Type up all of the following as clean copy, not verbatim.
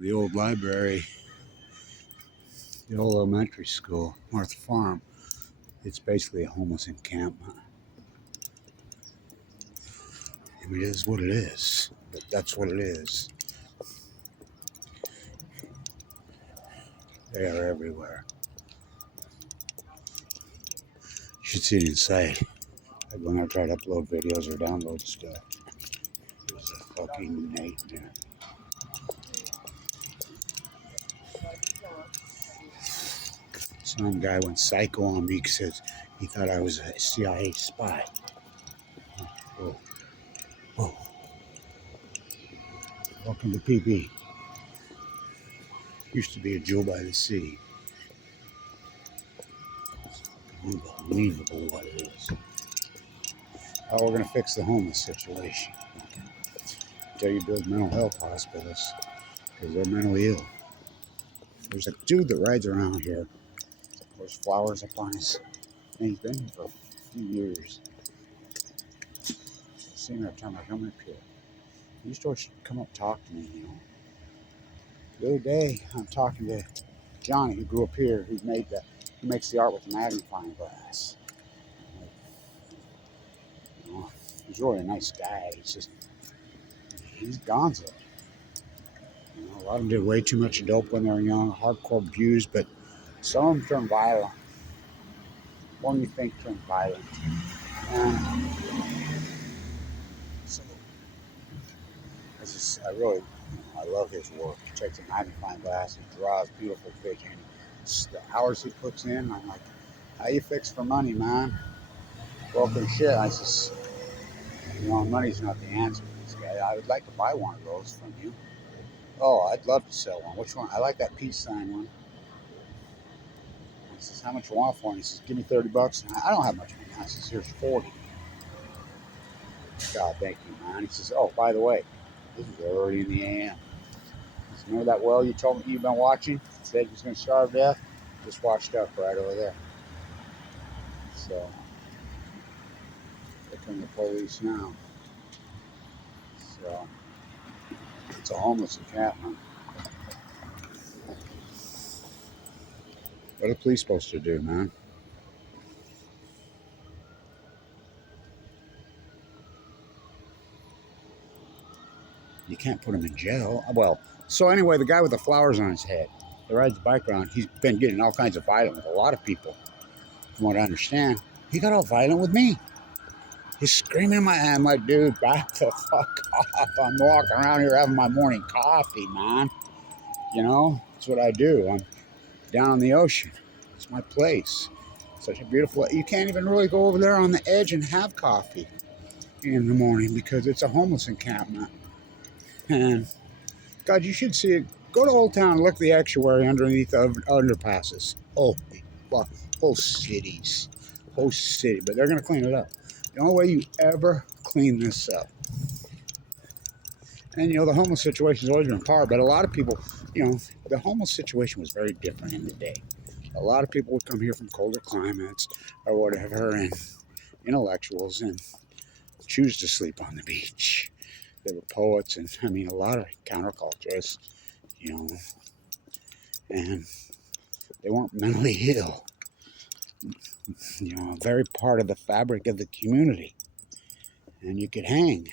the old library, the old elementary school, North Farm. It's basically a homeless encampment. I mean, it is what it is, but that's what it is. They are everywhere. You should see it inside. When I try to upload videos or download stuff, there's a fucking nightmare. Some guy went psycho on me because he thought I was a CIA spy. Whoa. Whoa. Welcome to PB. Used to be a Joe by the sea. It's unbelievable what it is. How we're going to fix the homeless situation. Until you build mental health hospitals, because they're mentally ill. There's a dude that rides around here. There's flowers up on his thing. He's been here for a few years. I've seen him every time I come up here. He used to come up and talk to me, you know. The other day, I'm talking to Johnny, who grew up here, he makes the art with the magnifying glass. You know, he's really a nice guy. He's gonzo. You know, a lot of them did way too much dope when they were young, hardcore abused, but some of them turned violent. One you think turned violent. And so, I love his work. He takes a magnifying glass, he draws beautiful vision. The hours he puts in, I'm like, how you fix for money, man? Broken shit. I just, money's not the answer for this guy. I would like to buy one of those from you. Oh, I'd love to sell one. Which one? I like that peace sign one. He says, how much you want for it? He says, give me $30. And I don't have much money. I says, here's 40. God, thank you, man. He says, oh, by the way, this is early in the AM. He says, remember that well you told me you've been watching? Said he was going to starve to death? Just washed up right over there. So, here come the police now. So, it's a homeless encampment. What are the police supposed to do, man? You can't put him in jail. Well, so anyway, the guy with the flowers on his head that rides the bike around, he's been getting all kinds of violent with a lot of people. From what I understand, he got all violent with me. He's screaming in my hand. I'm like, dude, back the fuck off. I'm walking around here having my morning coffee, man. You know, that's what I do. I'm down on the ocean. It's my place. Such a beautiful, you can't even really go over there on the edge and have coffee in the morning because it's a homeless encampment. And God, you should see it. Go to Old Town and look at the estuary underneath the underpasses. Oh, well, whole cities. Whole city. But they're going to clean it up. The only way you ever clean this up. And, the homeless situation has always been part, but a lot of people, the homeless situation was very different in the day. A lot of people would come here from colder climates or whatever, and intellectuals, and choose to sleep on the beach. They were poets, and a lot of counterculturists, and they weren't mentally ill. Very part of the fabric of the community, and you could hang.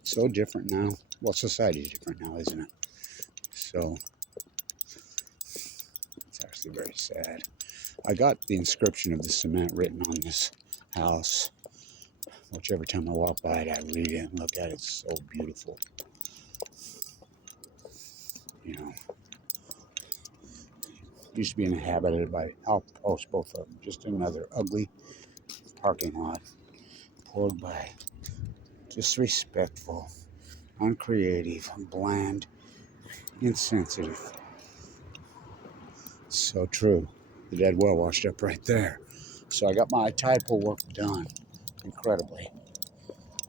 It's so different now. Well, society's different now, isn't it? So it's actually very sad. I got the inscription of the cement written on this house, which every time I walk by it, I read it and look at it. It's so beautiful. Used to be inhabited by outposts, both of them. Just another ugly parking lot poured by disrespectful, uncreative, bland, insensitive. So true. The dead well washed up right there. So I got my tide pool work done. Incredibly.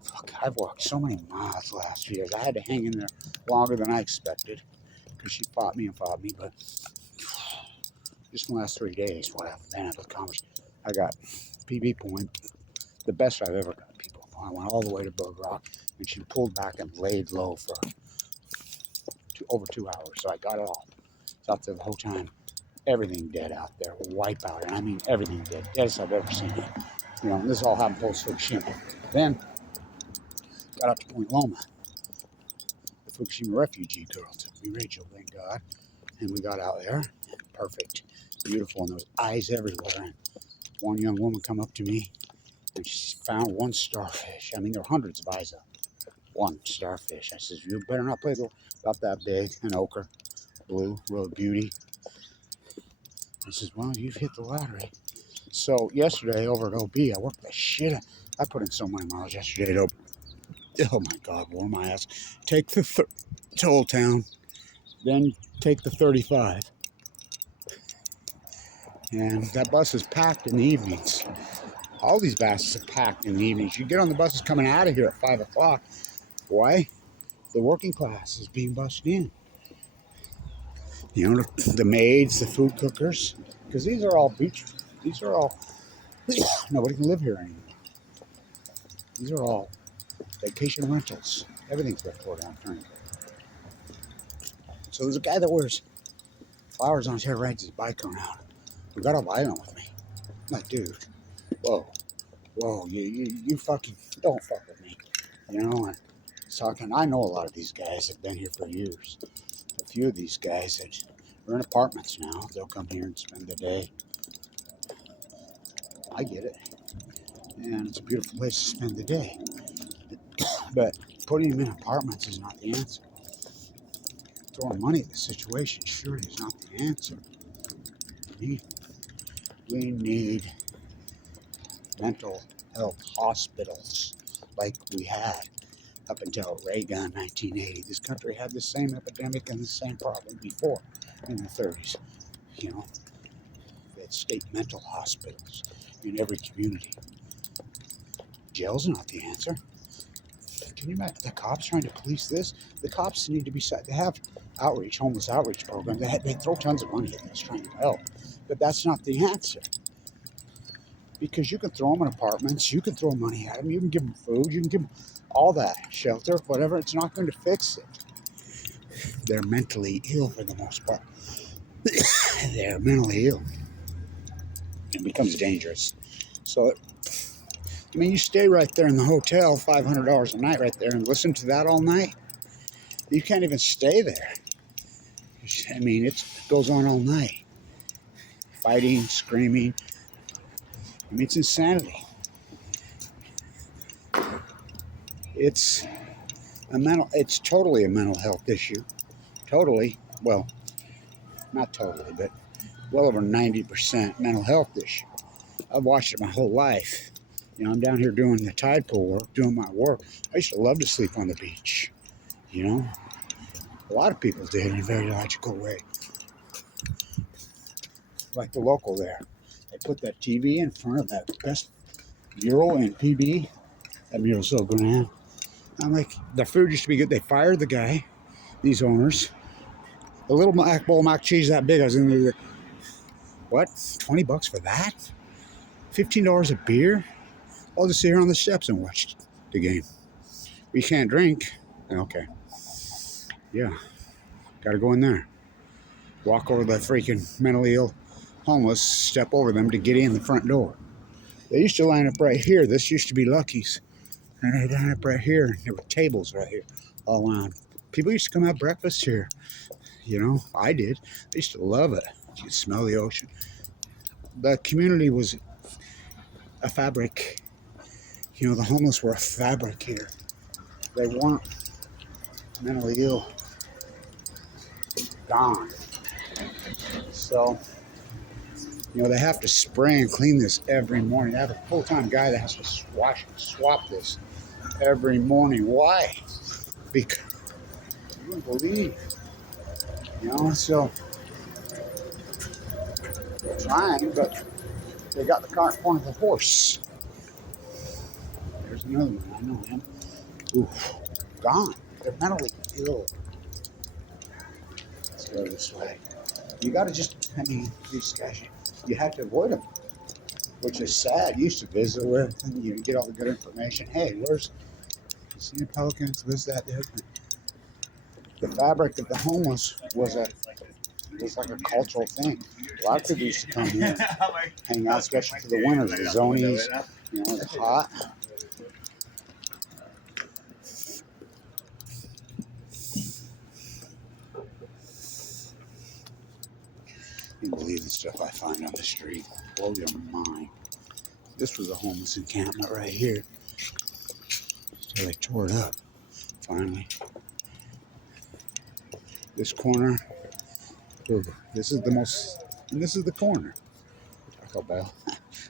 Fuck, I've walked so many miles the last few years. I had to hang in there longer than I expected because she fought me, but just in the last 3 days, what happened then at the conference, I got PB point, the best I've ever got people. I went all the way to Bird Rock, and she pulled back and laid low for over 2 hours. So I got it all. It's out there the whole time. Everything dead out there, wipe out, and I mean everything dead, deadest I've ever seen it. You know, this all happened post Fukushima. Then got out to Point Loma. The Fukushima refugee girl took me, Rachel, thank God, and we got out there. Perfect, beautiful, and there was eyes everywhere. And one young woman come up to me, and she found one starfish. I mean, there were hundreds of eyes up. One starfish. I says, "You better not play the about that big, an ochre, blue, real beauty." I says, "Well, you've hit the lottery." So yesterday over at OB, I worked the shit. I put in so many miles yesterday at OB. Oh my God, wore my ass. Take the to Old Town, then take the 35. And that bus is packed in the evenings. All these buses are packed in the evenings. You get on the buses coming out of here at 5 o'clock. Why? The working class is being bused in. You know, the maids, the food cookers, because these are all nobody can live here anymore. These are all vacation rentals. Everything's got tore down, turned. So there's a guy that wears flowers on his hair, rides his bike around. He got all violent with me. I'm like, dude, whoa, you fucking don't fuck with me. You know, and talking. I know a lot of these guys have been here for years. A few of these guys that are in apartments now. They'll come here and spend the day. I get it. And it's a beautiful place to spend the day. But putting them in apartments is not the answer. Throwing money at the situation surely is not the answer. We need mental health hospitals like we had up until Reagan 1980. This country had the same epidemic and the same problem before in the 30s. You know, they had state mental hospitals in every community. Jail's not the answer. Can you imagine the cops trying to police this? The cops need to be set. They have outreach, homeless outreach programs. They throw tons of money at this trying to help. But that's not the answer. Because you can throw them in apartments, you can throw money at them, you can give them food, you can give them all that, shelter, whatever. It's not going to fix it. They're mentally ill for the most part. They're mentally ill. It becomes dangerous. So, I mean, you stay right there in the hotel, $500 a night right there, and listen to that all night. You can't even stay there. I mean, it goes on all night. Fighting, screaming. I mean, it's insanity. It's totally a mental health issue. Totally, well, not totally, but well over 90% mental health issue. I've watched it my whole life. You know, I'm down here doing the tide pool work, doing my work. I used to love to sleep on the beach. You know, a lot of people did in a very logical way. Like the local there. They put that TV in front of that best mural in PB. That mural's so grand. I'm like, the food used to be good. They fired the guy, these owners. The little bowl of mac cheese that big, I was in there. What? $20 for that? $15 a beer? I'll just sit here on the steps and watch the game. We can't drink. Okay. Yeah. Got to go in there. Walk over the freaking mentally ill homeless, step over them to get in the front door. They used to line up right here. This used to be Lucky's. And they line up right here. There were tables right here all around. People used to come have breakfast here. You know, I did. I used to love it. You could smell the ocean. The community was a fabric. You know, the homeless were a fabric here. They weren't mentally ill. Gone. So, you know, they have to spray and clean this every morning. They have a full-time guy that has to wash and swap this every morning. Why? Because you wouldn't believe. You know, so they're trying, but they got the cart in front of the horse. There's another one. I know him. Oof. Gone. They're mentally ill. Let's go this way. You got to just, I mean, these guys, you have to avoid them, which is sad. You used to visit with, and you get all the good information. Hey, where's Seeing pelicans, this, that, the other thing. The fabric of the homeless was like a cultural thing. A lot of people used to come here, hang out, especially for the winters, the zonies, you know, it's hot. You believe the stuff I find on the street. Blow your mind. This was a homeless encampment right here. So they tore it up, finally. This corner, this is the most, and this is the corner. Taco Bell.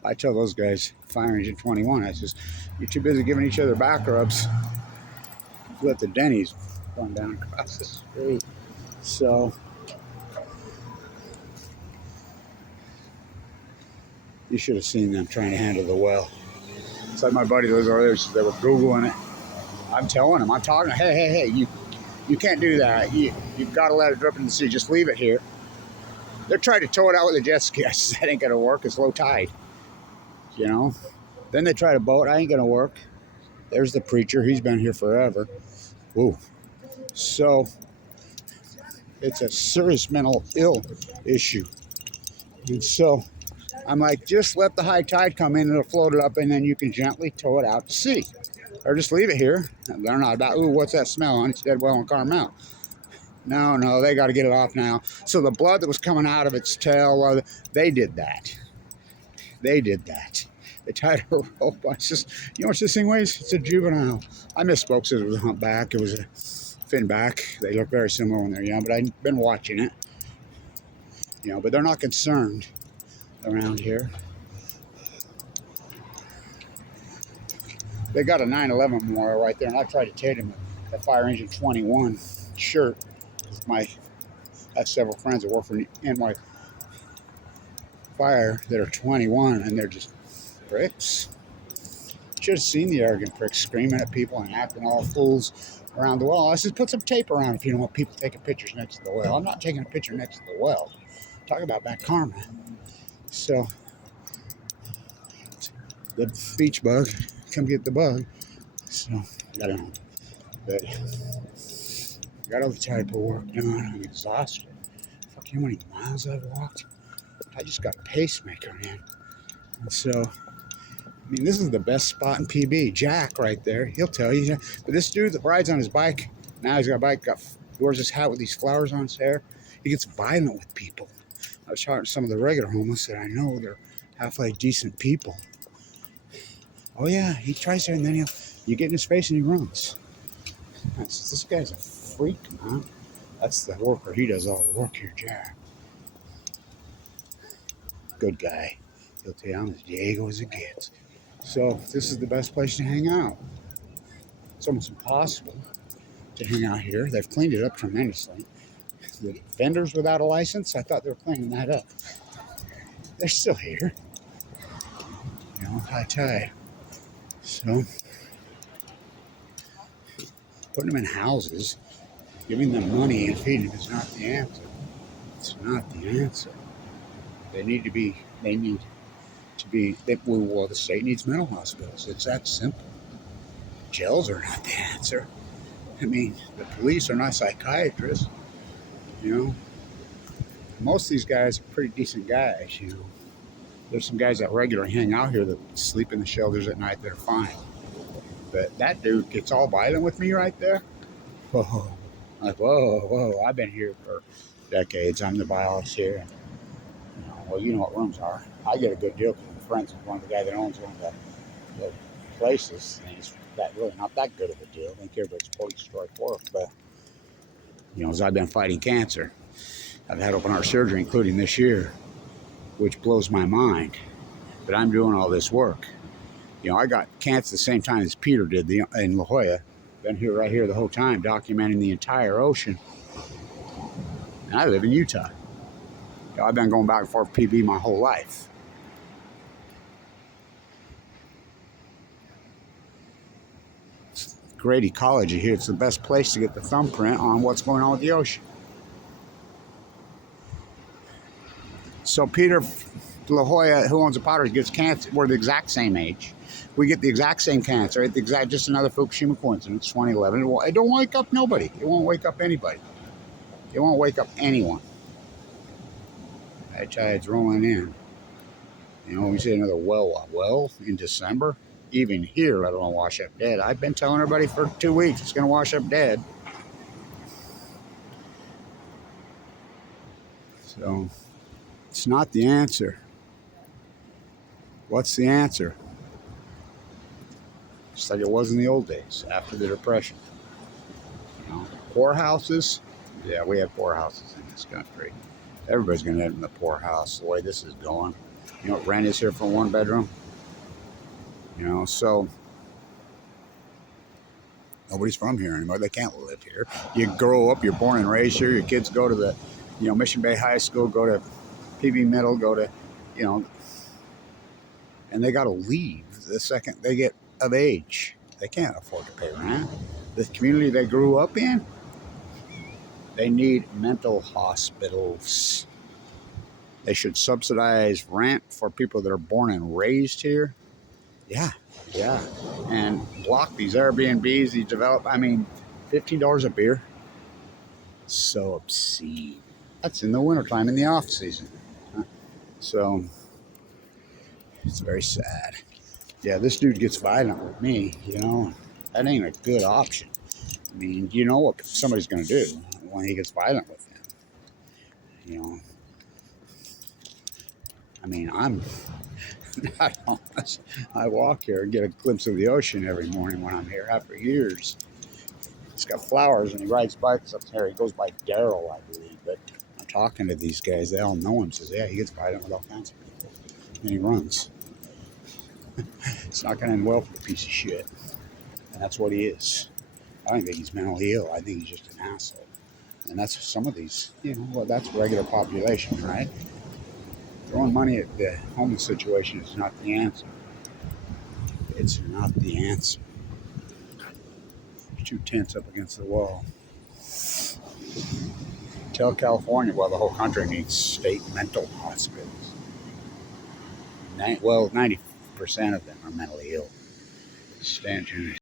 I tell those guys, Fire Engine 21, I says, you're too busy giving each other back rubs. Let the Denny's run down across the street. So, you should have seen them trying to handle the well. It's like my buddy lives over there, they were Googling it. I'm telling them, I'm talking, hey, you can't do that. You've got to let it drip in the sea. Just leave it here. They're trying to tow it out with a jet ski. I said, that ain't going to work. It's low tide. You know? Then they try to boat. I ain't going to work. There's the preacher. He's been here forever. Woo. So, it's a serious mental ill issue. And so, I'm like, just let the high tide come in. It'll float it up, and then you can gently tow it out to sea. Or just leave it here. They're not about, ooh, what's that smell on? It's dead well in Carmel. No, they got to get it off now. So the blood that was coming out of its tail, they did that. They tied her rope. I just, you know what this thing weighs? It's a juvenile. I misspoke, said it was a humpback. It was a finback. They look very similar when they're young, but I've been watching it. You know, but they're not concerned around here. They got a 9/11 memorial right there, and I tried to take them a Fire Engine 21 shirt. I have several friends that work for NY Fire that are 21, and they're just pricks. Should have seen the arrogant pricks screaming at people and acting all fools around the well. I said, put some tape around if you don't want people taking pictures next to the well. I'm not taking a picture next to the well. Talk about bad karma. So, the beach bug, come get the bug. So, I don't know. But, got all the type of work done. I'm exhausted. Fuck, you know how many miles I've walked? I just got a pacemaker in. And so, I mean, this is the best spot in PB. Jack right there, he'll tell you. But this dude that rides on his bike, now he's got a bike, wears his hat with these flowers on his hair. He gets violent with people. I was talking to some of the regular homeless that I know, they're halfway decent people. Oh yeah, he tries to, and then you get in his face and he runs. This guy's a freak, man. That's the worker. He does all the work here, Jack. Good guy. He'll tell you I'm as Diego as it gets. So this is the best place to hang out. It's almost impossible to hang out here. They've cleaned it up tremendously. The vendors without a license, I thought they were cleaning that up. They're still here. You know, high tide. So, putting them in houses, giving them money and feeding them is not the answer. It's not the answer. They need to be, well, the state needs mental hospitals. It's that simple. Jails are not the answer. I mean, the police are not psychiatrists. You know, most of these guys are pretty decent guys, you know. There's some guys that regularly hang out here that sleep in the shelters at night that are fine. But that dude gets all violent with me right there. Whoa. I'm like, whoa. I've been here for decades. I'm the biologist here. And, well, you know what rooms are. I get a good deal because I'm friends with one of the guys that owns one of the places. And he's really not that good of a deal. I think everybody's post-stroke work. But, you know, as I've been fighting cancer, I've had open heart surgery, including this year, which blows my mind that I'm doing all this work. You know, I got cancer the same time as Peter did in La Jolla. Been here right here the whole time, documenting the entire ocean. And I live in Utah. You know, I've been going back and forth PB my whole life. It's great ecology here. It's the best place to get the thumbprint on what's going on with the ocean. So Peter La Jolla, who owns the pottery, gets cancer. We're the exact same age. We get the exact same cancer, right? Just another Fukushima coincidence, 2011. It don't wake up nobody. It won't wake up anybody. It won't wake up anyone. That tide's rolling in. You know, we see another well in December. Even here, let alone wash up dead. I've been telling everybody for 2 weeks it's going to wash up dead. So, it's not the answer. What's the answer? Just like it was in the old days, after the Depression. You know, poorhouses. Yeah, we have poorhouses in this country. Everybody's going to end in the poorhouse the way this is going. You know what rent is here for 1 bedroom? You know, so nobody's from here anymore. They can't live here. You grow up, you're born and raised here. Your kids go to the, you know, Mission Bay High School, go to PB Middle, go to, you know, and they got to leave the second they get of age. They can't afford to pay rent. The community they grew up in, they need mental hospitals. They should subsidize rent for people that are born and raised here. Yeah. And block these Airbnbs, these I mean, $15 a beer. So obscene. That's in the wintertime, in the off season. So it's very sad. Yeah, this dude gets violent with me, you know. That ain't a good option. I mean, you know what somebody's going to do when he gets violent with them. You know. I mean, I'm not honest. I walk here and get a glimpse of the ocean every morning when I'm here after years. He's got flowers and he rides bikes up there. He goes by Daryl, I believe. But I'm talking to these guys. They all know him. Says, yeah, he gets violent with all kinds of people. And he runs. It's not going to end well for the piece of shit. And that's what he is. I don't think he's mentally ill. I think he's just an asshole. And that's some of these, you know, well, that's regular population, right? Throwing money at the homeless situation is not the answer. It's not the answer. You're too tense up against the wall. Tell California, well, the whole country needs state mental hospitals. 90% of them are mentally ill. Stand tuned.